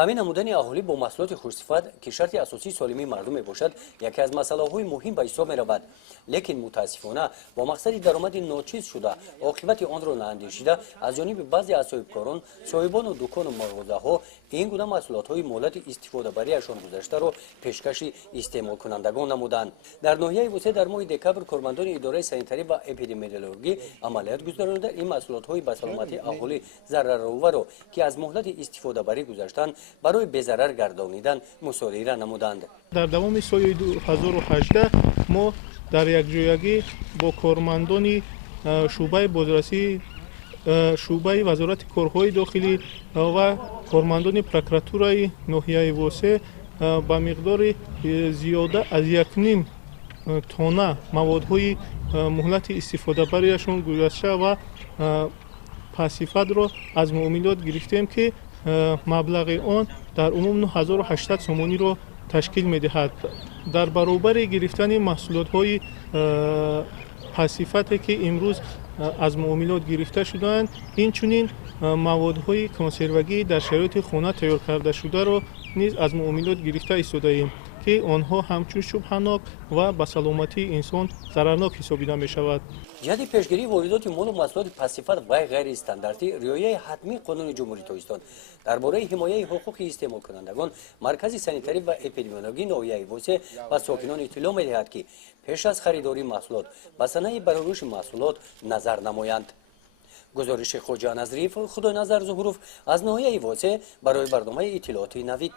تامین نمودن اهالی با محصولات خوش‌صفت که شرط اساسی سالمی مردم میباشد یکی از مسائل مهم به حساب می‌رود لیکن متاسفانه با مقصد درآمد ناچیز شده عاقبت آن را نااندیشیده از جانب بعضی از صاحبکاران صاحبان و دکان و مغازه‌ها این گونه محصولات‌های مولد استفاده برایشان گذشته را پیشکش استعمال کنندگان نمودند در ناحیه وسط در ماه دکبر کارمندان اداره سانیتری و اپیدمیولوژی عملیات گذراندند این محصولات‌های به سلامتی اهالی ضررآور را که از مهلت استفاده بری گذاشتند برای بی‌ضرر گردانیدن مصادره نمودند. در دوام سال 2018 ما در یکجایگی با کارمندان شعبه بازرسی شعبه وزارت کارهای داخلی و کارمندان پروکراتورای ناحیه واسع با مقدار زیاده از 1.5 تن موادهای مهلت استفاده برایشان گذشته و پاسیفت را از معاملات گرفتیم که مبلغ آن در عموم 9800 سومانی را تشکیل می‌دهد. در برابر گرفتن محصولات‌های پاسیفتی که امروز از معاملات گرفته شدند این چنین موادهای کنسروگی در شرایط خانه تیار کرده شده را نیز از معاملات گرفته ایستاده‌ایم که آنها همچون شبهه‌ناک و به سلامتی انسان ضررناک حسابیده می‌شود. جهت پیشگیری واردات مال و محصولات پاسیفت و غیر استانداردی رعایت حتمی قانون جمهوری تاجیکستان درباره حمایت حقوق استعمال کنندگان مرکز سانیتری و اپیدمیولوژی ناحیه واسع و ساکنان اطلاع می‌دهد که پیش از خریداری محصولات به صنایع برآورد محصولات نظر نمایند. گزارش خوجا نظریف خدای نظر ظهوروف از ناحیه واسع برای برنامه اطلاعاتی نوید.